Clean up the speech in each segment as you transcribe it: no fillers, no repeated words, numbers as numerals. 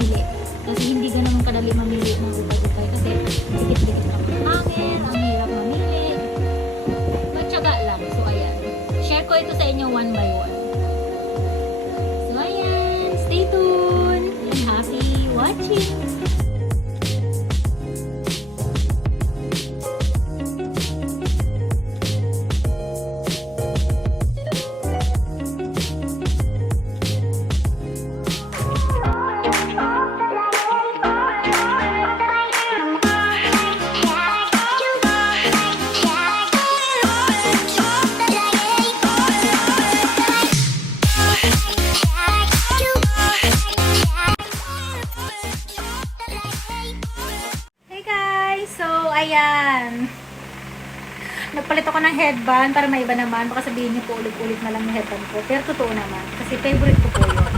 mamili. Kasi hindi ganun kadali mamili ng upay-upay. Kasi dikit-dikit lang ang hangin, ang hirap mamili. Matyaga lang. So, ayan. Share ko ito sa inyo one by one. So, ayan. Stay tuned. And happy watching. Ayan. Nagpalit ako ng headband para may iba naman. Baka sabihin niyo po ulit-ulit na lang yung headband ko. Pero totoo naman. Kasi favorite ko po yun.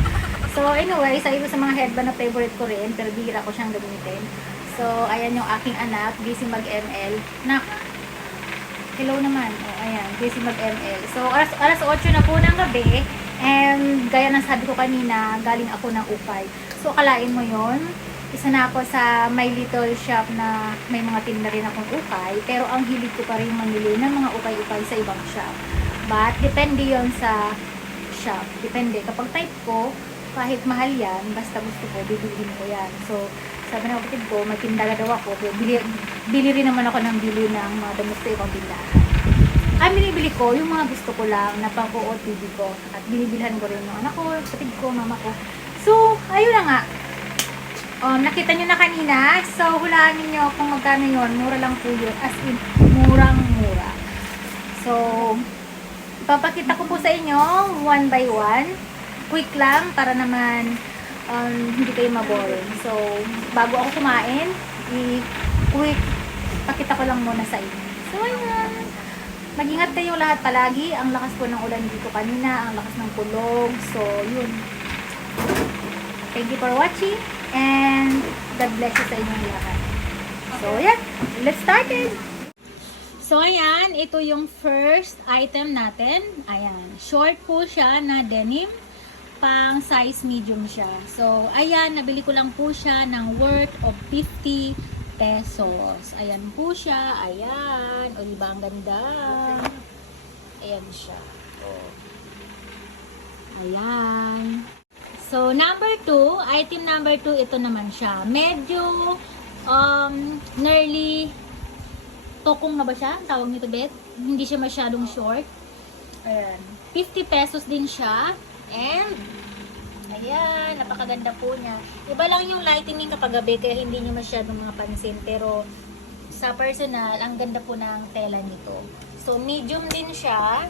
So anyway, sa iba sa mga headband na favorite ko rin. Pero bihira ko siyang gamitin. So ayan yung aking anak. Busy mag-ML. Nak. Hello naman. O ayan. Busy mag-ML. So alas 8 na po ng gabi. And gaya ng sabi ko kanina, galing ako ng Ukay. So akalain mo yun. Isa na ako sa My Little Shop na may mga tinda rin akong ukay. Pero ang hilig ko pa rin mamili ng mga ukay-ukay sa ibang shop. But, depende yon sa shop. Depende. Kapag type ko, kahit mahal yan, basta gusto ko, bibilihin ko yan. So, sabi ng kapatid ko, may tinda daw ako. Bili rin naman ako ng bili ng mga damit sa ibang tindahan. Ang binibili ko, yung mga gusto ko lang na pang-OOTD ko. At binibilhan ko rin yung anak ko, kapatid ko, mama ko. So, ayun na nga. Nakita nyo na kanina. So, hulaan niyo kung magkano yun. Mura lang po yun. As in, murang-mura. So, ipapakita ko po sa inyo one by one. Quick lang para naman hindi kayo maboring. So, bago ako kumain, quick pakita ko lang muna sa inyo. So, ayan. Mag-ingat kayo lahat palagi. Ang lakas po ng ulan dito kanina. Ang lakas ng kulog. So, yun. Thank you for watching. And God bless you sa inyong lahat. So, yan. Let's start it. So, ayan. Ito yung first item natin. Ayan. Short po siya na denim. Pang size medium siya. So, ayan. Nabili ko lang po siya ng worth of 50 pesos. Ayan po siya. Ayan. O, diba ang ganda? Ayan siya. O. Ayan. So, number 2, item number 2, ito naman siya. Medyo, nearly, tokong na ba siya? Tawag nito, Bet? Hindi siya masyadong short. Ayan. 50 pesos din siya. And, ayan, napakaganda po niya. Iba lang yung lightening kapag gabi, kaya hindi niyo masyadong mga pansin. Pero, sa personal, ang ganda po ng tela nito. So, medium din siya.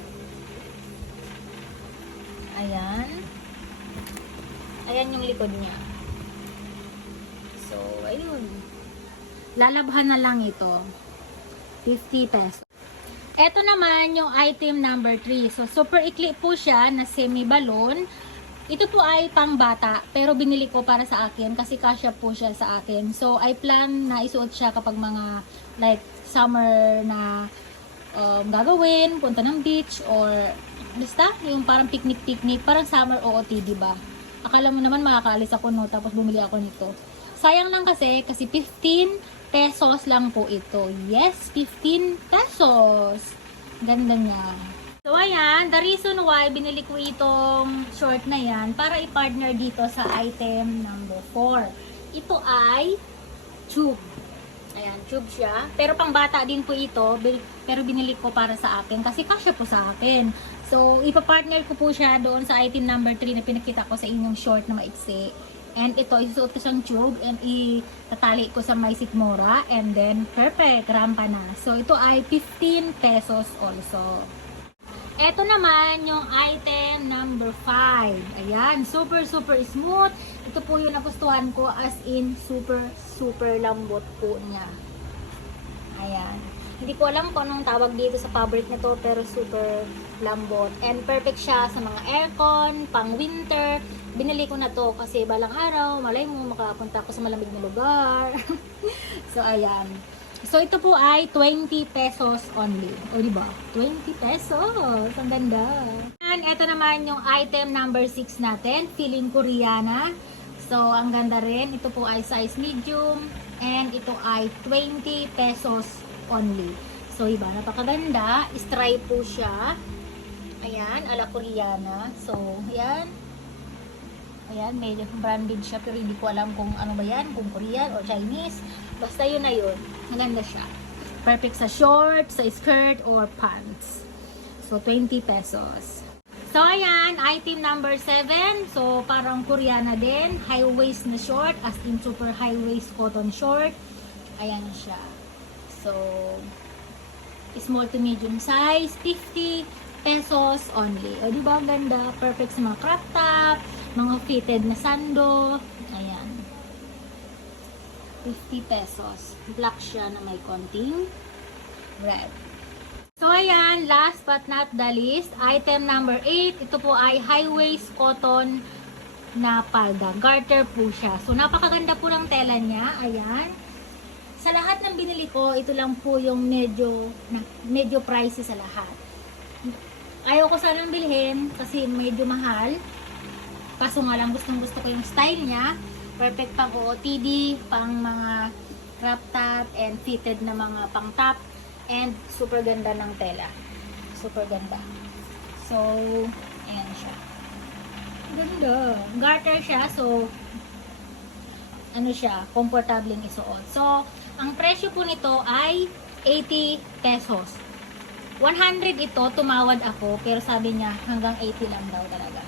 Ayan. Ayan yung likod niya. So, ayun. Lalabhan na lang ito. 50 pesos. Ito naman yung item number 3. So, super ikli po siya na semi-balloon. Ito po ay pang bata. Pero binili ko para sa akin kasi kasya po siya sa akin. So, I plan na isuot siya kapag mga like summer na gagawin, punta ng beach or basta yung parang picnic-picnic. Parang summer OOTD ba? Akala mo naman makakaalis ako no, tapos bumili ako nito. Sayang lang kasi 15 pesos lang po ito. Yes, 15 pesos. Ganda niya. So ayan, the reason why binili ko itong short na yan, para i-partner dito sa item number 4. Ito ay tube. Ayan, tube siya. Pero pang bata din po ito, pero binili ko para sa akin kasi kasya po sa akin. So, ipapartner ko po siya doon sa item number 3 na pinakita ko sa inyong short na maiksi. And ito, isusuot ko siyang tube and itatali ko sa may sikmura. And then, perfect, rampa na. So, ito ay 15 pesos also. Ito naman yung item number 5. Ayan, super smooth. Ito po yung nagustuhan ko as in super lambot po niya. Ayan. Hindi ko alam kung anong tawag dito sa fabric na to, pero super lambot. And perfect siya sa mga aircon, pang winter. Binili ko na to kasi balang araw, malay mo, makapunta ako sa malamig na lugar. So, ayan. So, ito po ay 20 pesos only. O, diba? 20 pesos. Ang ganda. And ito naman yung item number 6 natin. Feeling Koreana. So, ang ganda rin. Ito po ay size medium. And ito ay 20 pesos only. So, iba, napakaganda. Stripe po siya. Ayan, ala Koreana. So, ayan. Ayan, medyo branded siya. Pero hindi ko alam kung ano ba yan. Kung Korean or Chinese. Basta yun na yun. Maganda siya. Perfect sa short, sa skirt, or pants. So, 20 pesos. So, ayan, item number 7. So, parang Koreana din. High waist na short, as in super high waist cotton short. Ayan siya. So, small to medium size, 50 pesos only. O, diba ang ganda? Perfect sa mga crop top, mga fitted na sando. Ayan. 50 pesos. Black siya na may konting red. So, ayan, last but not the least, item number 8, ito po ay high waist cotton na palda. Garter po siya. So, napakaganda po ng tela niya. Ayan. Sa lahat ng binili ko, ito lang po yung medyo pricey sa lahat. Ayaw ko sanang bilhin kasi medyo mahal. Kaso nga lang, gustong gusto ko yung style niya. Perfect pang OOTD, pang mga crop top and fitted na mga pang top. And super ganda ng tela. Super ganda. So, ayan siya. Ganda. Garter siya. So, ano siya, komportableng isuot. So, ang presyo po nito ay 80 pesos. 100 ito, tumawad ako. Pero sabi niya, hanggang 80 lang daw talaga.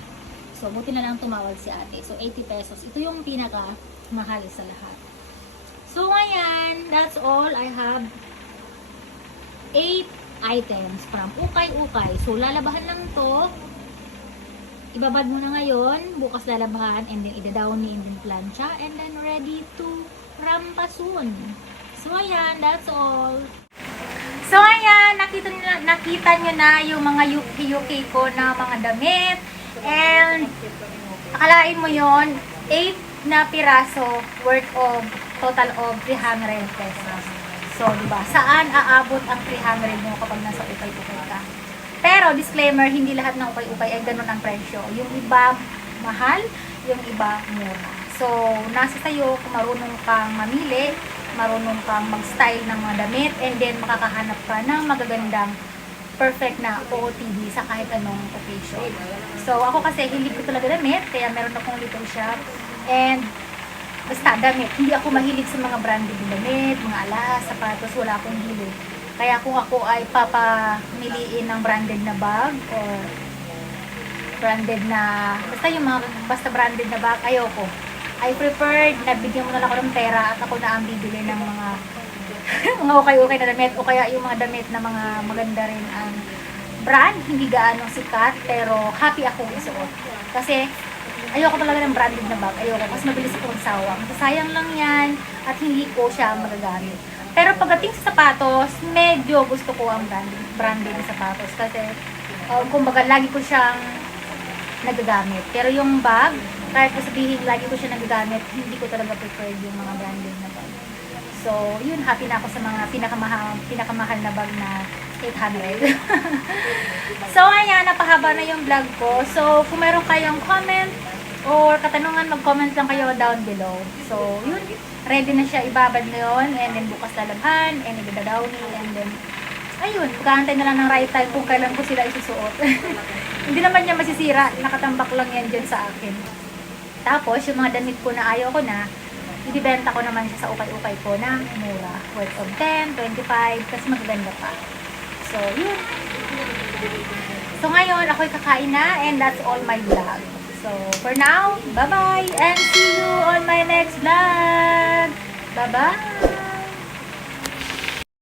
So, buti na lang tumawad si ate. So, 80 pesos. Ito yung pinaka mahal sa lahat. So, ayan. That's all I have. 8 items from Ukay-Ukay. So, lalabahan lang to. Ibabad mo na ngayon. Bukas lalabahan. And then, idadowny and then plancha. And then, ready to rampasun. So, ayan. That's all. So, ayan. Nakita nyo na yung mga yuki-yuki ko na mga damit. And, akalain mo yon 8 na piraso worth of total of 300 pesos. So, diba? Saan aabot ang 300 mo kapag nasa ukay-ukay ka? Pero, disclaimer, hindi lahat ng ukay-ukay ay ganun ang presyo. Yung iba, mahal. Yung iba, mura. So, nasa sayo kung marunong kang mamili, marunong kang mag-style ng mga damit, and then makakahanap ka ng magagandang perfect na OOTD sa kahit anong occasion. So, ako kasi, hindi ko talaga damit, kaya meron akong little shop. And, basta damit. Hindi ako mahilig sa mga branded na damit, mga alas, sapatos, wala akong hilig. Kaya kung ako ay papamiliin ng branded na bag or branded na, basta branded na bag, ayoko. I preferred na bigyan mo na lang ako ng pera at ako na ang bibili ng mga mga ukay-ukay na damit o kaya yung mga damit na mga maganda rin ang brand, hindi gaano sikat, pero happy ako isuot. Kasi ayoko talaga ng branded na bag. Ayoko. Mas mabilis akong sawa. Masasayang lang yan at hindi ko siya magagamit. Pero pagdating sa sapatos, medyo gusto ko ang branded na sapatos. Kasi, kumbaga, lagi ko siyang nagagamit. Pero yung bag, kahit sabihin lagi ko siya nagagamit, hindi ko talaga preferred yung mga branded na bag. So, yun, happy na ako sa mga pinakamahal na bag na 800. So, ayan, napahaba na yung vlog ko. So, kung meron kayong comment or katanungan, mag-comment lang kayo down below. So, yun, ready na siya, ibabad na yun, and then bukas lalabhan, and ibadadowny, and then, ayun, pagkakantay na lang ng right time kung kailan ko sila isusuot. Hindi naman niya masisira, nakatambak lang yan dyan sa akin. Tapos, yung mga damit ko na ayaw ko na, ibibenta ko naman siya sa ukay-ukay ko na mura. Worth of 10, 25, kasi magaganda pa. So, yun. So, ngayon, ako'y kakain na, and that's all my vlog. So, for now, bye-bye, and see you on my next vlog. Bye-bye!